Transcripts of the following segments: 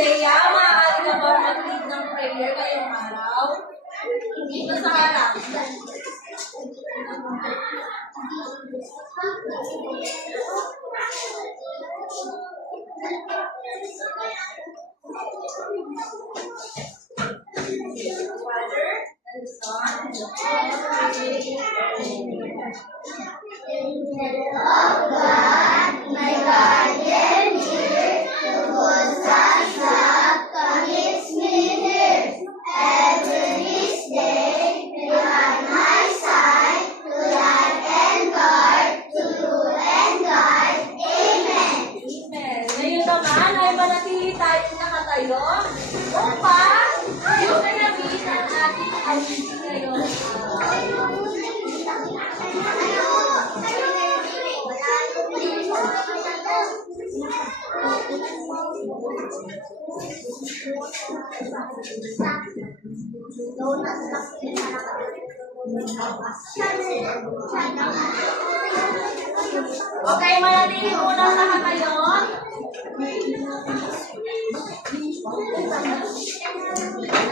Zea, maaari ka ba mag-lead ng prayer ngayong araw? Dito sa harap. Father, and Son, and the Holy Spirit. Of God, my guardian dear, the good Son's love commits me here. Every day, be on my side, to light and guard, to rule and guide. Amen. Amen. Ngayon naman ay manatili tayong nakatayo upang yung alamin ang ating awitin ngayon. Okay, manatili muna nakatayo.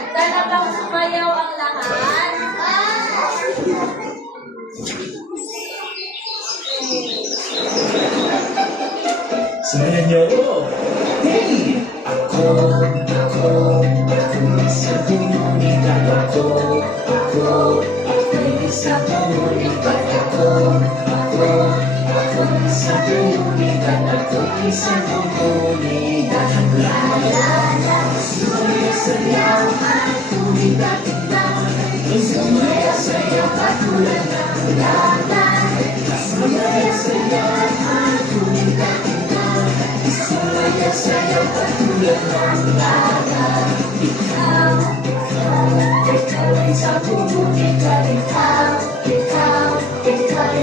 Talagang sumayaw ang lahat. Sabihan niyo ako. Hey! Ako sa komunidad. Ako sa komunidad. Ako sa komunidad. Ako sa komunidad. Sumayaw at komunidad kita. Sumayaw at tulad ng lahat. Sumayaw at komunidad kita. Sumayaw at tulad ng lahat. Ikaw ay sa komunidad. Ikaw ay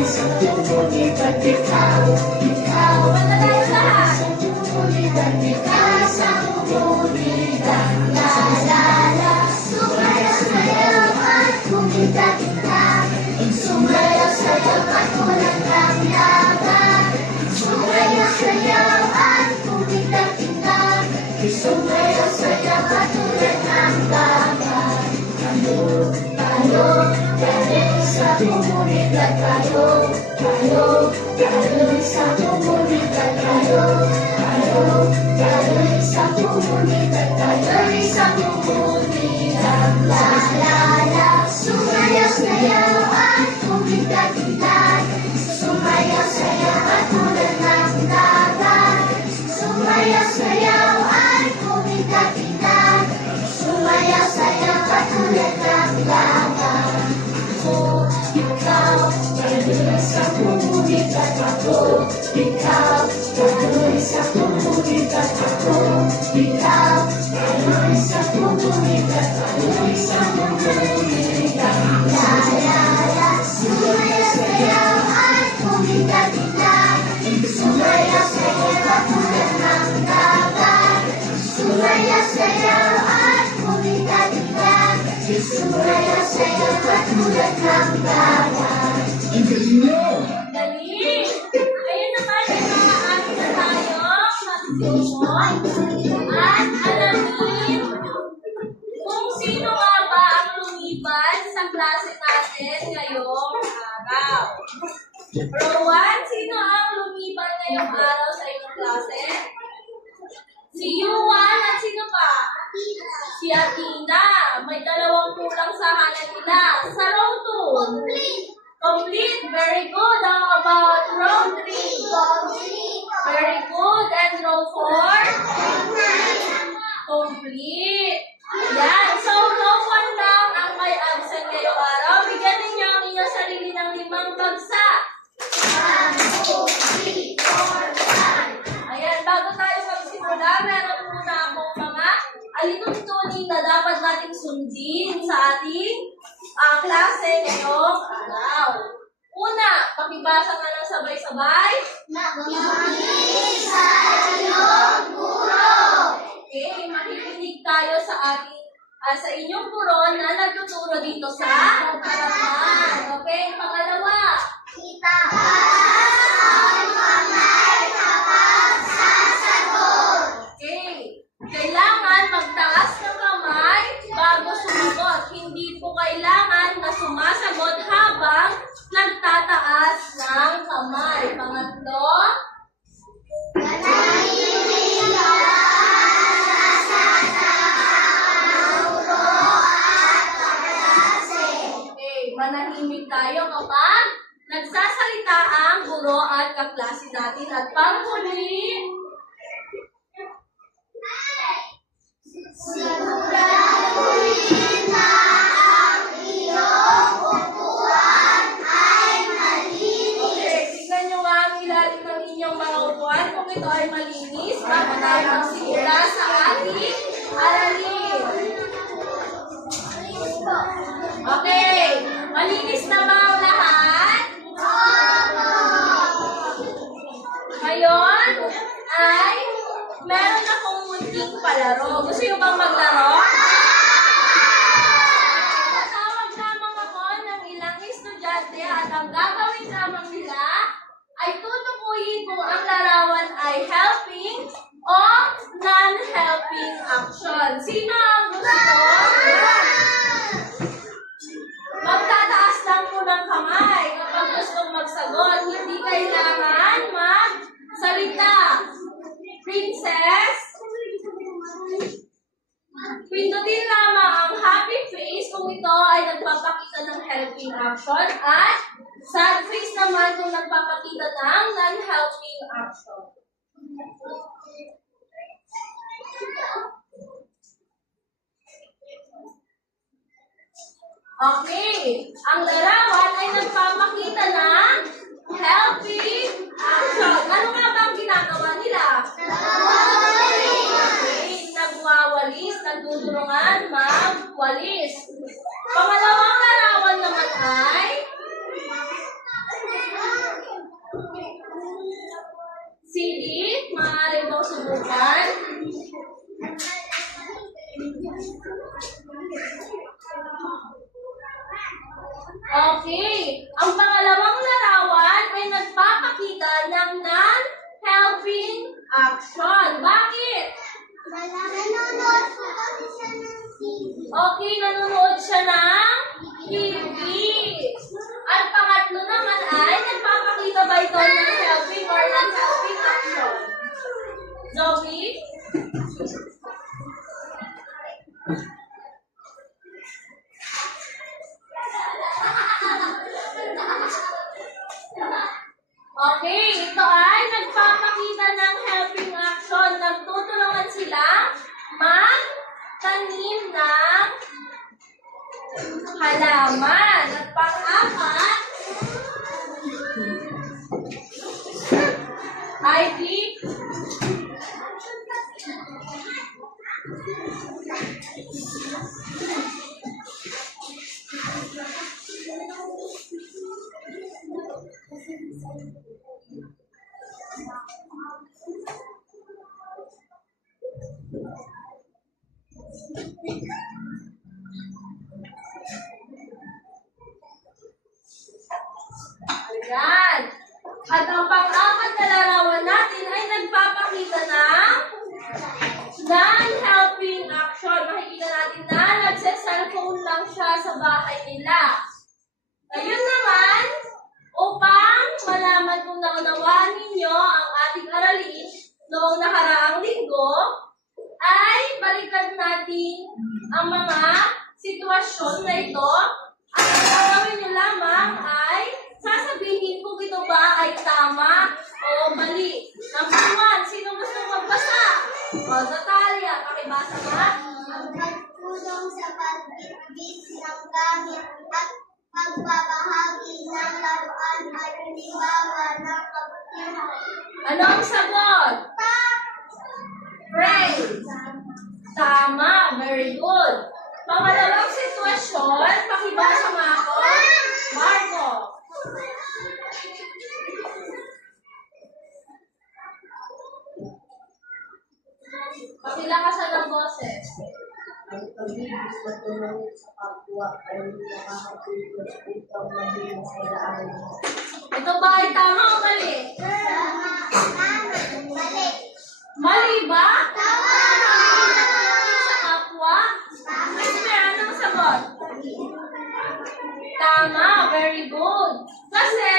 sa komunidad. Ikaw ay sa komunidad. Ikaw sa komunidad. Sumayaw at komunidad kita. Sumayaw at tulad ng lahat. Sumayaw at komunidad kita. Sumayaw at tulad ng lahat. Tayo sa komunidad. Tayo sa komunidad. Tayo sa komunidad. Tayo sa komunidad. Sumayaw at komunidad kita. Sumayaw at tulad ng lahat. Sumayaw at komunidad kita. Sumayaw at tulad ng lahat. Ikaw ay sa komunidad. Ako ay sa komunidad. Ako ay sa komunidad. Ako ay sa komunidad. Sumayaw at komunidad kita. Sumayaw at tulad ng lahat. Sumayaw at komunidad kita. Sumayaw at tulad ng lahat. Ang galing nyo! Galing! Ayun naman ay maaari na tayo magtungon at alamin kung sino nga ba ang lumiban sa klase natin ngayong araw. Rowan, sino ang lumiban ngayong araw sa inyong klase? Si Yuan at sino pa? Si Athena. May dalawang kulang sa halan nila. Sa row 2. Complete. Very good. How about row 3? Very good. And row 4? Complete. Yan. So, row 1 lang ang may absent ngayong araw. Bigyan ninyo ang inyong sarili ng 5 bagsak. Ayan, bago tayo magsimula, meron muna akong mga alituntunin na dapat nating sundin sa ating klase ngayong araw. Una, pakibasa nga ng sabay-sabay. Makikinig sa iyong guro. Okay, makikinig tayo sa ating sa inyong guro na nagtuturo dito sa harapan. Okay, pangalawa. Itaas ang kamay kapag sasagot. Okay, kailangan natin. At panghuli, siguraduhin na ang iyong upuan ay malinis. okay, tignan nyo nga ang ilalim ng inyong mga upuan kung ito ay malinis bago tayo magsimula sa ating aralin. Okay, malinis na ba ang lahat? Ngayon ay meron akong munting palaro. Gusto nyo bang maglaro? Tatawag lamang ako ng ilang estudyante at ang gagawin lamang nila ay tutukuyin kung ang larawan ay helping o non-helping action. Sino ang gusto? Magtataas lang po ng kamay kapag gustong magsagot. Hindi kailangan magsalita. Princess, pindutin lamang ang happy face kung ito ay nagpapakita ng helping action at sad face naman kung nagpapakita ng non-helping action. Okay, ang larawan ay nagpapakita ng helping action. Ano nga ba ang ginagawa nila? Okay, nagwawalis, nagtutulungan, magwalis. Pangalawang larawan naman ay Cindy, maaari mong subukan. Okay, ang pangalawang larawan ay nagpapakita ng non-helping action. Bakit? Nanonood po kami siya ng TV. Okay, nanonood siya ng TV. At pangatlo naman ay nagpapakita ba ito ng helping or non-helping action? Zoe? Okay, ito ay nagpapakita ng helping action. Nagtutulungan sila magtanim ng halaman. At pang-apat, Ivy. Ayan. At ang pang-apat na larawan natin ay nagpapakita ng non-helping action. Makikita natin na nagse-cellphone lang siya sa bahay nila. Ngayon naman, upang malaman kung naunawaan ninyo ang ating aralin noong nakaraang linggo, ay balikan natin ang mga sitwasyon na ito. At ang gagawin nyo lamang ay sasabihin kung ito ba ay tama o mali. Number 1, sino gusto magbasa? O, Natalia, pakibasa ba? Pagtulong sa pagbitbit ng gamit at pagbabahagi ng laruan ay halimbawa ng kabutihan. Ano ang sagot? Praise. Tama, very good. Pangalawang sitwasyon, pakibasa nga ako. Marco. Pakilakasan ng boses. Ang pag-ibig sa tulong sa kapwa ay nakakatulong upang maging masayaan. Ito ba ay tama o mali? Mali. Mali ba? Tama. Sa kapwa? Mister, anong sagot? Tama, very good. Kasi,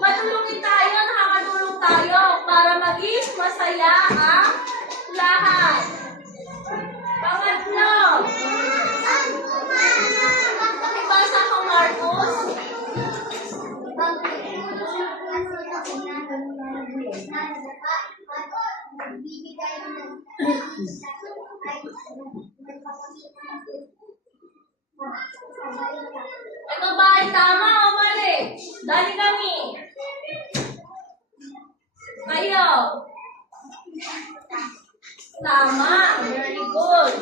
matulungin tayo, nakakatulong tayo para maging masaya ang lahat. Pangatlo. Pakibasa ko, Marcos. Pagtulong sa pagbitbit ng gamit at Ito ba ay tama o mali? Dali kami. Kayo. Tama. Very good.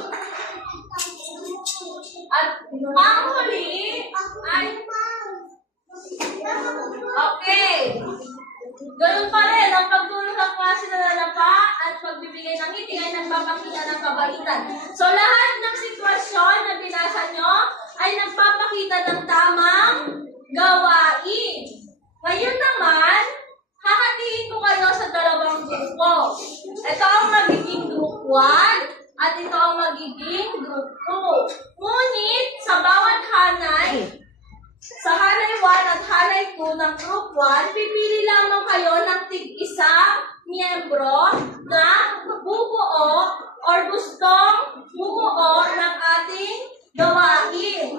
At panghuli ay okay. Ganun pa rin, ang pagtulong ng klase na lalapa at pagbibigay ng ngiti ay nagpapakita ng kabaitan. So lahat ng sitwasyon na binasa nyo ay nagpapakita ng tamang gawain. Ngayon naman, hahatiin ko kayo sa dalawang grupo. Ito ang magiging group 1 at ito ang magiging group 2. Ngunit sa bawat hanay, sa hanay 1 at hanay 2 ng group 1, pipili lamang kayo ng tig-isang miyembro na bubuo or gustong bumuo ng ating gawain.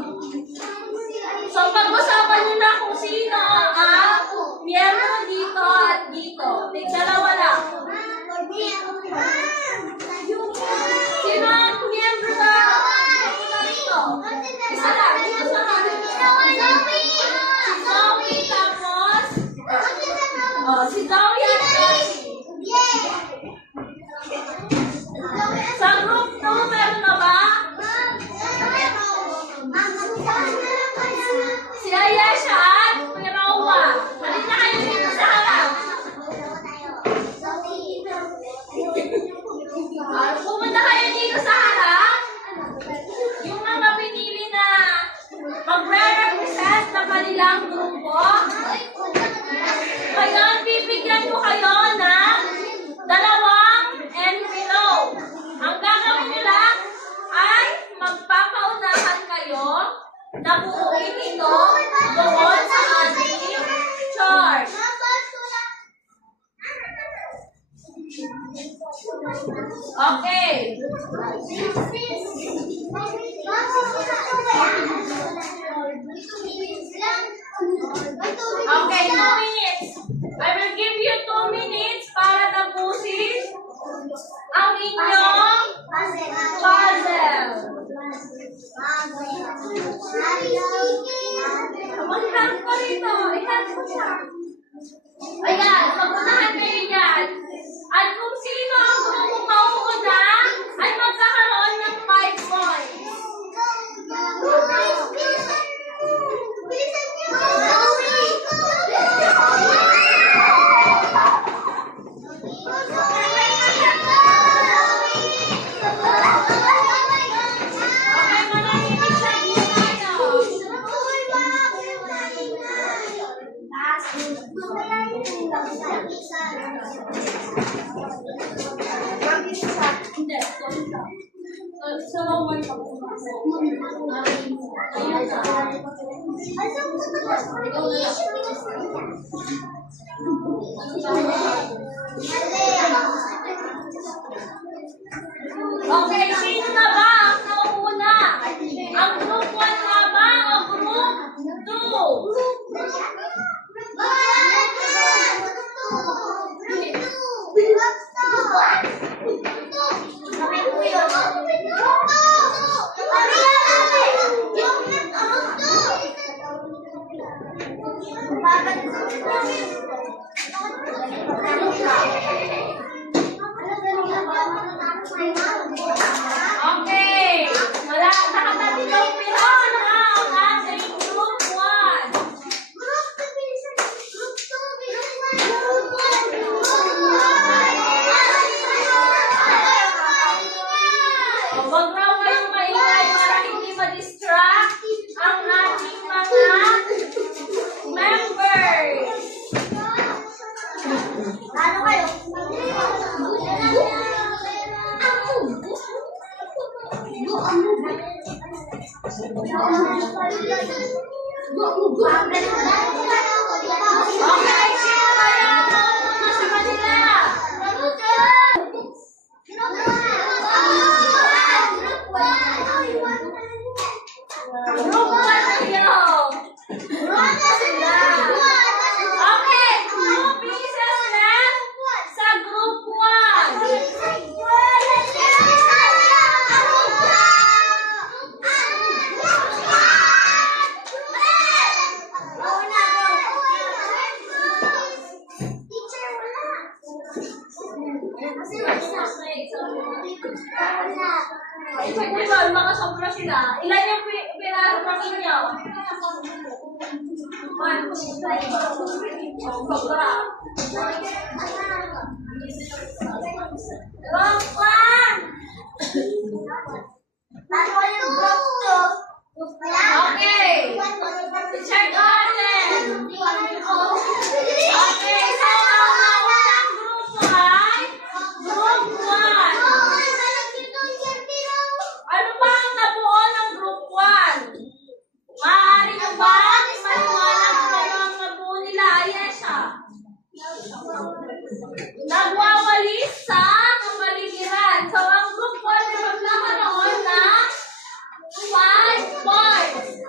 So, pag-usapan nyo na kung sino ang miyembro dito at dito. Tig-dalawa lang. Sino ang miyembro na dito? Isa lang. Dito sa hanay. Si Zoe, tapos si Zoe at Josie. Sa group 2, meron na ba? Si Ayesha at Pirawa. Halina kayo dito sa harap. Pumunta kayo dito sa harap. Yung mga pinili na magre-represent ng kanilang grupo. Ngayon, bibigyan ko kayo ng dalawang envelope. Ang gagawin nyo lang ay magpapaunahan kayo na buuin ito doon sa ating chart. Okay. Okay, 2 minutes. I will give you 2 minutes para tapusin ang inyong puzzle. Mag-hand ko rito. I-hand ko siya. Ayan, magunahan kayo dyan. At kung sino ang grupo mauuna, ay magkakaroon ng 5 points. Okay, manahimik sa dito tayo. Hindi. So, one pa po. Okay, sino na ba ang nauuna? Ang group 1 na ba o group 2? Check mo yun, mga sobra sila. Ilan yung piraso ng inyo? 1, 2, 3. Sobra. Wrong one! Okay. Check natin. Okay, so ang unang grupo ay Group 1. Ano ba ang nabuo ng Group 1? Maaari nyo ba maliwanag kung ano ang nabuo nila? Ayesha. Nagwawalis sa kapaligiran. So, ang Group 1 ay magkakaroon ng 5 points.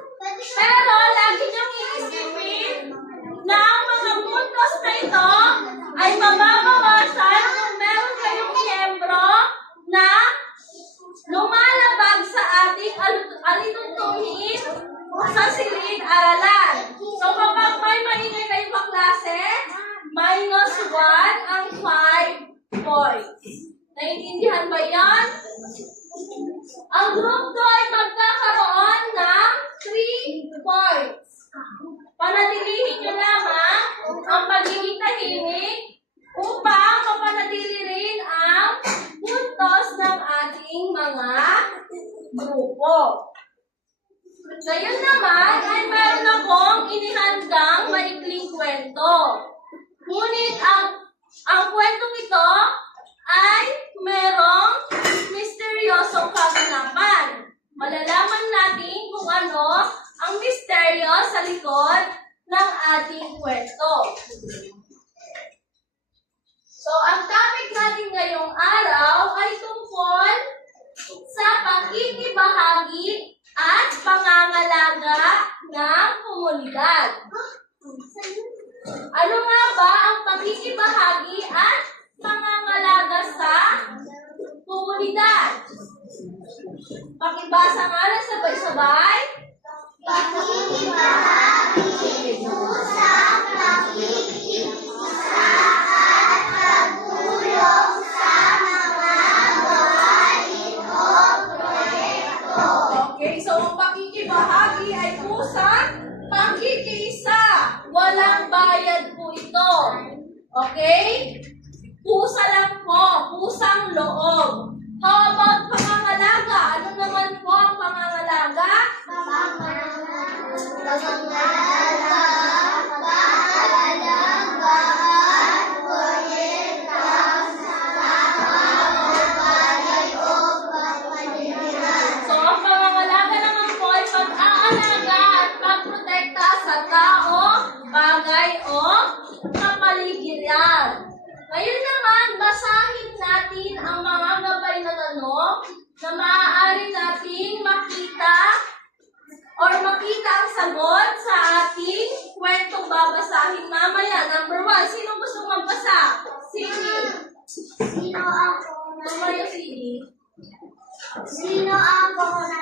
Pero, lagi niyong iisipin na ang mga puntos na ito ay mababawasan kung meron kayong miyembro na lumalabag sa ating alituntunin sa silid-aralan. So, kapag may maingay kayong kaklase, -1 ang 5 points. Naiintindihan ba yan? Ang group 2 ay magkakaroon ng 3 points. Panatilihin nyo lamang ang pagiging tahimik upang mapanatili rin ang puntos ng ating mga grupo. Ngayon naman ay meron akong inihandang maikling kwento. Ngunit ang kwentong ito ay merong misteryosong kaganapan. Malalaman natin kung ano ang misteryo sa likod ng ating kwento. So, ang topic natin ngayong araw ay tungkol sa pakikibahagi at pangangalaga ng komunidad. Ano nga ba ang pakikibahagi at pangangalaga sa komunidad? Pakibasa nga lang sabay-sabay. Pakikibahagi sa pakikisa at pagtulong sa mga gawain o proyekto. Okay, so ang pakikibahagi ay pusang pakikisa. Walang bayad po ito. Okay? Pusa lang po. Pusang loob. How about pangangalaga? Ano naman po ang pangangalaga? So, ang pangangalaga naman po ay pag-aalaga at pagprotekta sa tao, bagay o kapaligiran. Ngayon naman, basahin natin ang mga gabay na tanong na maaari nating makita ang sagot sa ating kwentong babasahin mamaya. Number 1, sino gusto magbasa? Sini. Sino ako na Tumayo, Sini. Sino ako na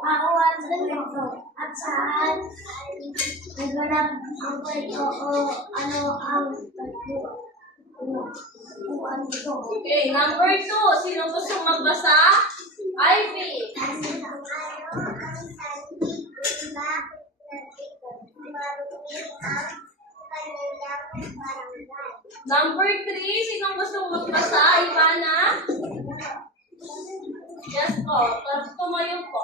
ako ang kwento at saan naganap ang kwento o ano ang tagpuan ito? Okay, number 2, sino gusto magbasa? Ivy. Number 3, sino gusto magbasa? Ivana? Yes po. Tumayo po.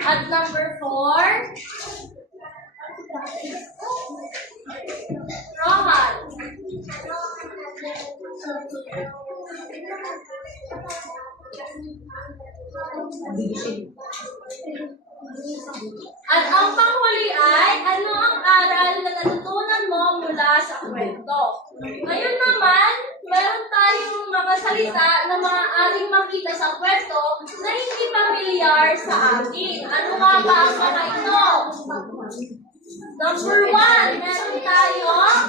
At number 4, Rohan. At ang panghuli ay, ano ang aral na natutunan mo mula sa kwento? Ngayon naman, meron tayong mga salita na maaaring makita sa kwento na hindi pamilyar sa atin. Ano nga ba ang mga ito? Number 1, meron tayong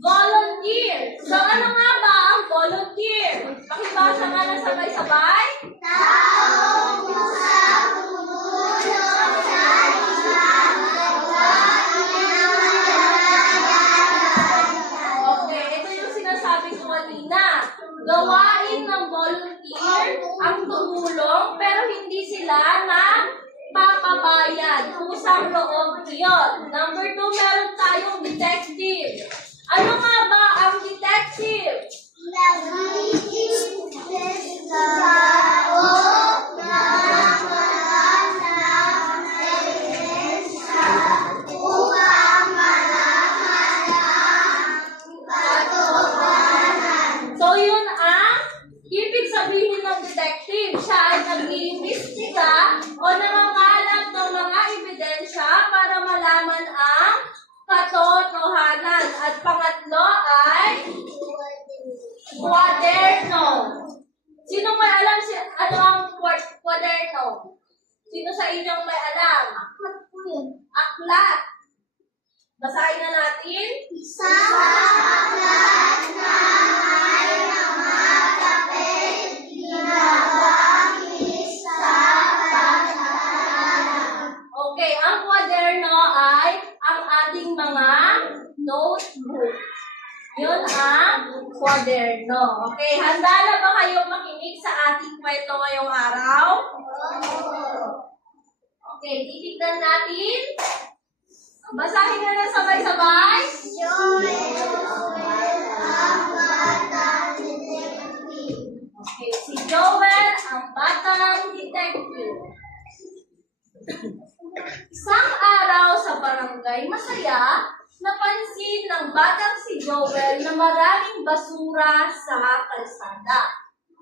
volunteer. So ano nga ba ang volunteer? Pakibasa nga lang sabay-sabay. Taong bayan. Pusang loob yun. Number 2, meron tayong detective. Ano nga ba ang detective? So yun ang ibig sabihin ng detective. Siya ay nag-iimbestiga o nangangalat ng mga ebidensya para malaman ang katotohanan. At pangatlo ay kwaderno. Sino may alam ano ang kwaderno? Sino sa inyong may alam? Aklat. Basahin na natin. Okay, ang kwaderno ay ang ating mga notebook. Yun ang kwaderno. Okay, handa na ba kayong makinig sa ating kwento ngayong araw? Okay, titignan natin. Basahin na lang sabay-sabay. Okay, si Joel, ang batang detective. Isang araw sa barangay Masaya, napansin ng batang si Joel na maraming basura sa kalsada.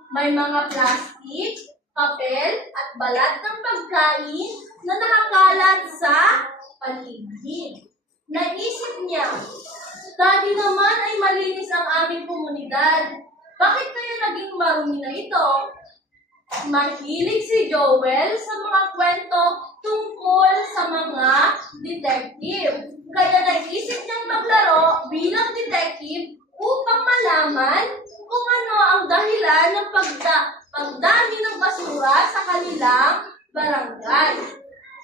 May mga plastik, papel, at balat ng pagkain na nakakalat sa paligid. Naisip niya, dati naman ay malinis ang aming komunidad. Bakit kaya naging marumi na ito? Mahilig si Joel sa mga kwento tungkol sa mga detective. Kaya naisip niyang maglaro bilang detective upang malaman kung ano ang dahilan ng pagdami ng basura sa kanilang barangay.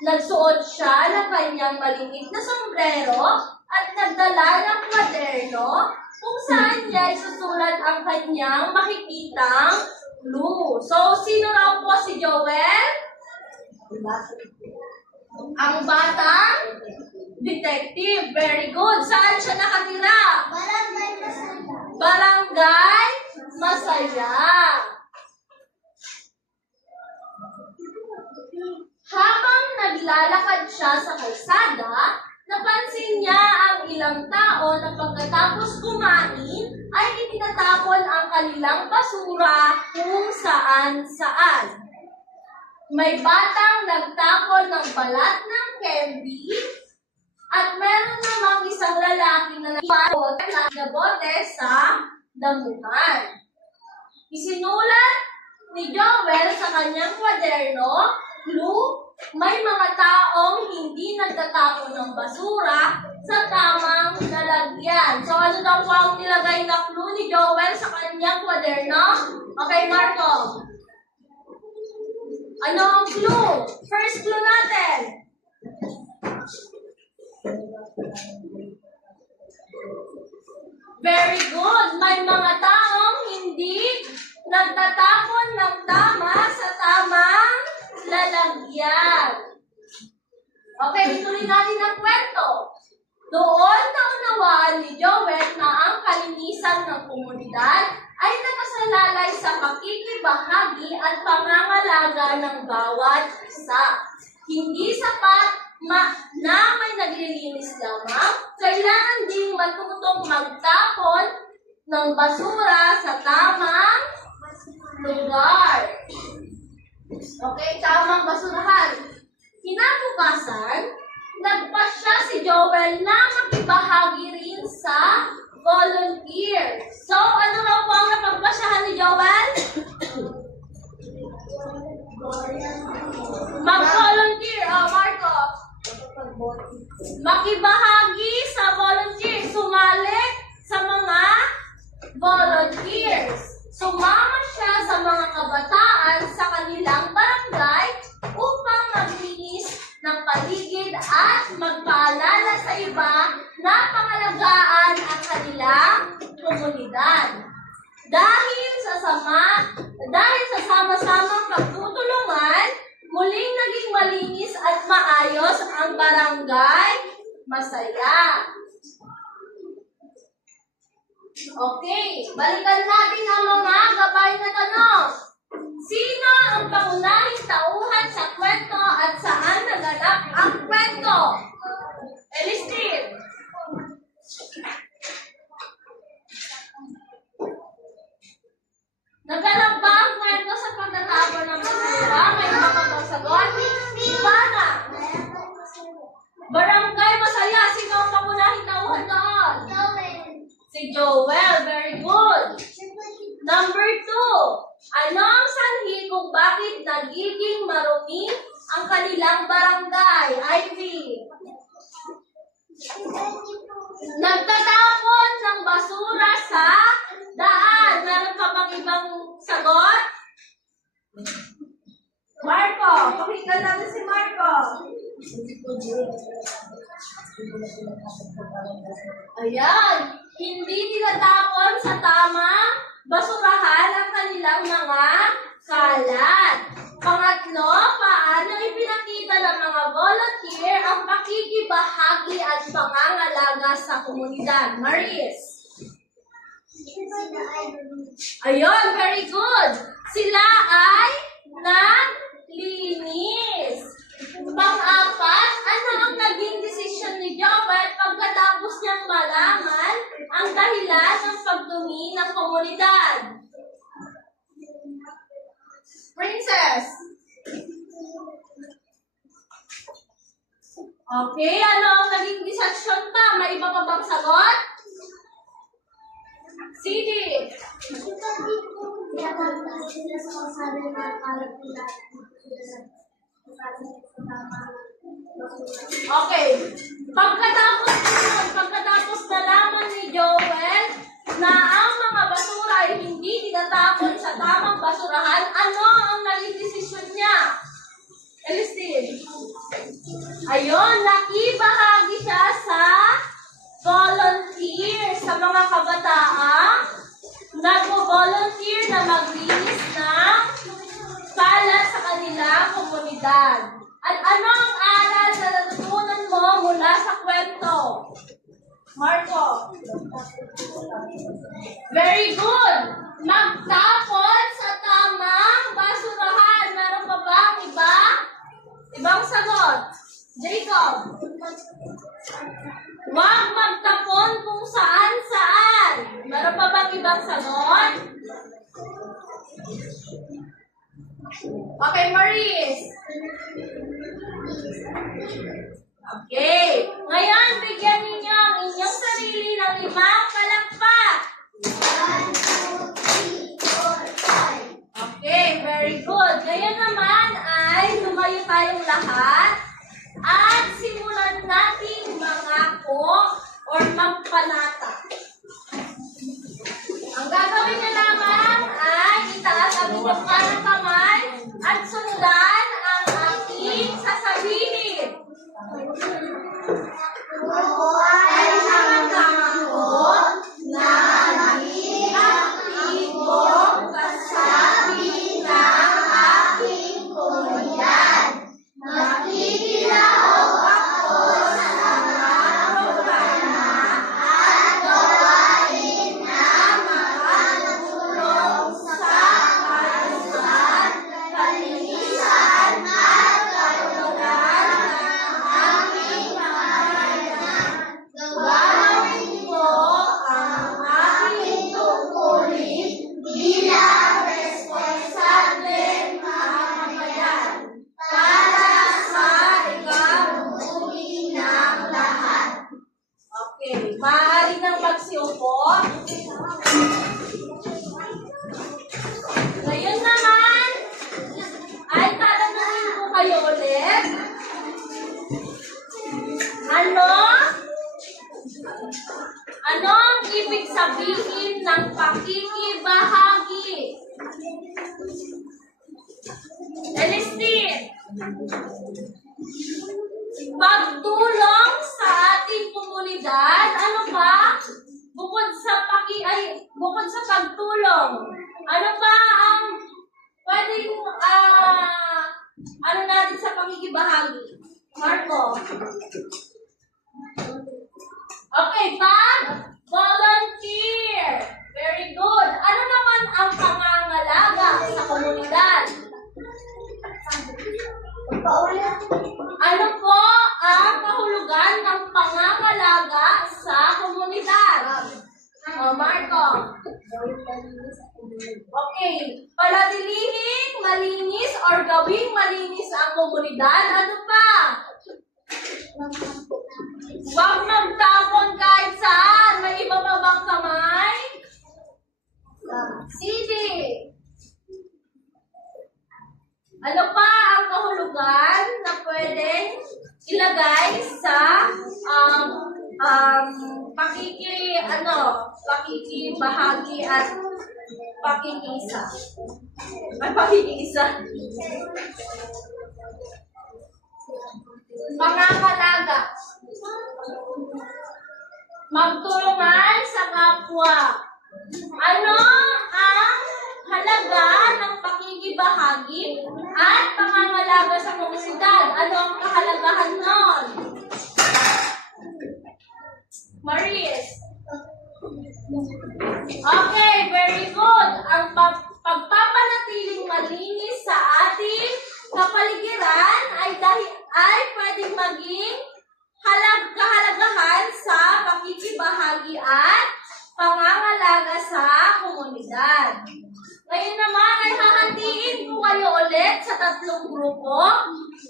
Nagsuot siya ng kanyang maliit na sombrero at nagdala ng kwaderno kung saan niya isusulat ang kanyang makikitang clue. So, sino raw po si Joel? Ang batang detective. Very good. Saan siya nakatira? Barangay Masaya. Habang naglalakad siya sa kalsada, napansin niya ang ilang tao na pagkatapos kumain ay itinatapon ang kanilang basura kung saan-saan. May batang nagtapon ng balat ng candy at meron namang isang lalaki na nagbote sa damuhan. Isinulat ni Joel sa kanyang kwaderno, clue, may mga taong hindi nagtatapon ng basura sa tamang lalagyan. So, ano daw po ang nilagay na clue ni Joel sa kanyang kwaderno? Okay, Marco. Ano ang clue? First clue natin. Very good. May mga taong hindi nagtatapon ng tama sa tamang lalagyan. Okay, ituloy natin ang kwento. Doon naunawaan ni Joel na ang kalinisan ng komunidad ay nakasalalay sa pakikibahagi at pangangalaga ng bawat isa. Hindi sapat na may naglilinis lamang, kailangan ding matutong magtapon ng basura sa tamang lugar. Okay, tamang basurahan. Kinabukasan, nagpasya si Joel na makibahagi rin sa volunteer. So, ano na po ang napagpasyahan ni Joel? Mag-volunteer. Marco. Makibahagi sa volunteer. Sumali sa mga volunteers. Sumama siya sa mga kabataan sa kanilang barangay upang maglinis ng paligid at magpaalala sa iba na pangalagaan ang kanilang komunidad. Dahil sa sama-samang pagtutulungan, muling naging malinis at barangay masaya. Okay, balikan natin ang mga gabay na tanong. Sino ang pangunahing tauhan sa kwento at saan naganap ang kwento? Elistin. Naganap ba ang kwento sa pagtatapon ng basura? May mga sagot? Ivana. Barangay masaya. Sino ang pangunahing tauhan doon? Si Joel. Very good. Number 2. Ano ang sanhi kung bakit nagiging marumi ang kanilang barangay? Ivy. Nagtatapon ng basura sa daan. Meron pa bang ibang sagot? Marco. Pakinggan natin si Marco. Ayan. Hindi tinatapon sa tamang basurahan ang kanilang mga kalat. Pangatlo, paano ipinakita ng mga volunteer ang pakikibahagi at pangangalaga sa komunidad? Maris. Ayun, very good. Sila ay naglinis. Pang-apat, ano ang naging desisyon ni Joel pagkatapos niyang malaman ang dahilan ng pagdumi ng komunidad? Princess. Okay, ano ang naging desisyon pa? May iba pa bang sagot? Sidi. Okay. Pagkatapos nalaman ni Joel na ang mga basura ay hindi tinatapon sa tamang basurahan, ano ang naging desisyon niya? Elistin. Ayun, nakibahagi siya sa volunteer, sa mga kabataan, nag-volunteer na maglinis ng kalat sa kanilang komunidad. At ano ang aral na natutunan mo mula sa kwento? Marco. Very good. Magtapon sa tamang basurahan. Meron pa ba ang iba? Ibang sagot. Jacob. Huwag magtapon kung saan-saan. Meron pa bang ibang sagot? Okay, Maris. Okay. Ngayon, bigyan ninyo ang inyong sarili ng 5 palakpak. 1, 2, 3, 4, 5. Okay, very good. Ngayon naman ay lumayo tayong lahat at simulan natin mangako or magpanata. Ang gagawin nyo lamang ay itaas ang inyong kanang kamay at sundan ang aking sasabihin. Ako ay nangako na maging aktibong kasabi ng aking komunidad. Makikilahok ako sa mga programa at gawain na makatulong sa kalusugan, kalinisan at kalusugan ng aming pamamayan. Gawin ko ang aking tungkulin bilang responsableng mamamayan para sa ikabubuti ng lahat. Okay, maaari nang magsiupo. Ngayon naman, ay tatanungin ko kayo ulit. Ano ang ibig sabihin ng pakikibahagi? Elistin, pagtulong sa ating komunidad, ano pa? Bukod sa pagtulong, ano pa ang pwedeng ano natin sa pakikibahagi? Marco. Paulit. Ano po ang kahulugan ng pangangalaga sa komunidad? Marco. Okay. Palatilihin, malinis, or gawing malinis ang komunidad. Ano pa? Huwag magtapon kahit saan. May iba pa bang kamay? Sige. Ano pa ang kahulugan na pwedeng ilagay sa pakikibahagi at pakikisa? Ay, pakikisa. Pangangalaga. Magtulungan sa kapwa. Ano ang halaga ng pakikibahagi at pangangalaga sa komunidad? Ano ang kahalagahan nun? Maris. Okay, very good. Ang pagpapanatiling malinis sa ating kapaligiran ay pwedeng maging kahalagahan sa pakikibahagi at pangangalaga sa komunidad. Ngayon naman ay hahatiin ko kayo ulit sa tatlong grupo.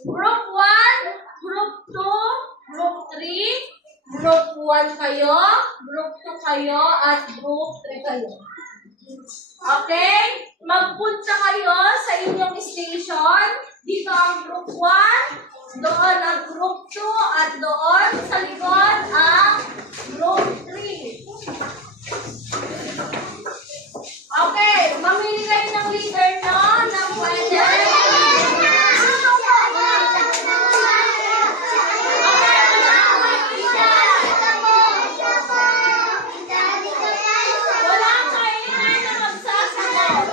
Group 1, Group 2, Group 3. Group 1 kayo, Group 2 kayo, at Group 3 kayo. Okay? Magpunta kayo sa inyong station. Dito ang Group 1, doon ang Group 2, at doon sa likod ang Group 3. Okay, mamili kayo ng leader, no? Na pwede. Walang kainan na magsasagot.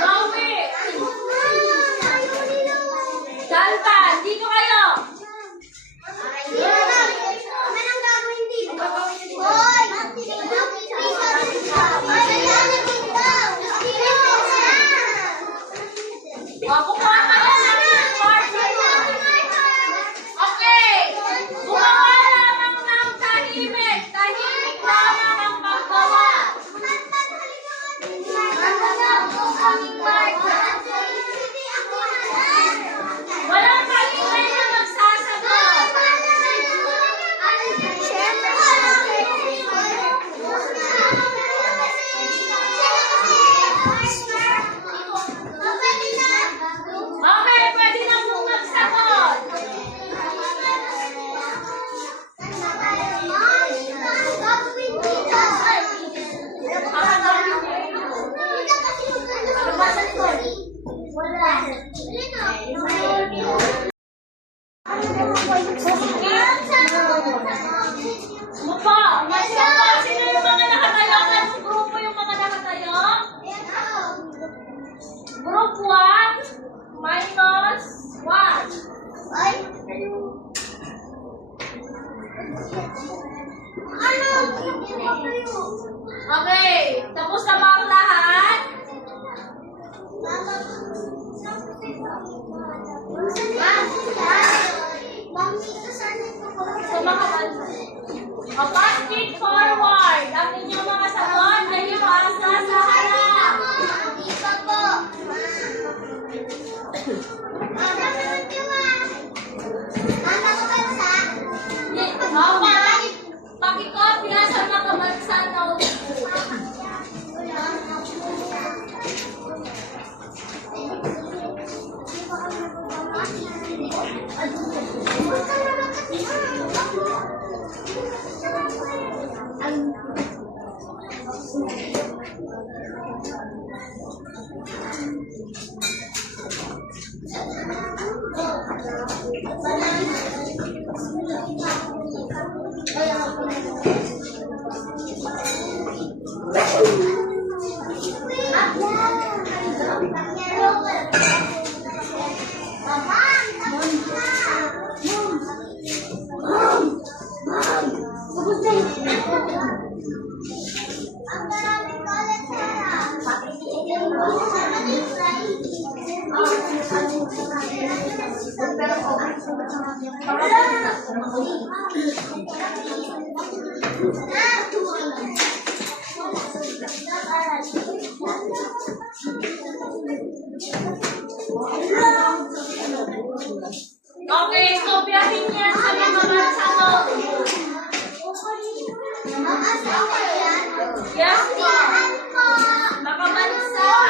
Zoe! Dalton, dito kayo. Kukuha kayo ng partner. Okay. Gumawa lamang ng tahimik. Tahimik lamang ang paggawa. Walang kaingay na magsasagot. Okay, pwede na po magsagot. Mupo, sino yung mga nakatayo? Anong grupo yung mga nakatayo? Group 1 minus 1. Okay, tapos na ba ang lahat? O, pass it forward. Ang inyong mga sagot ay ipasa sa harap. Pakikopya sa mga bansa notebook. Okay, kopyahin niya sa mga ano. Mga asawa yan. Yes po. Yan po. Makabansa.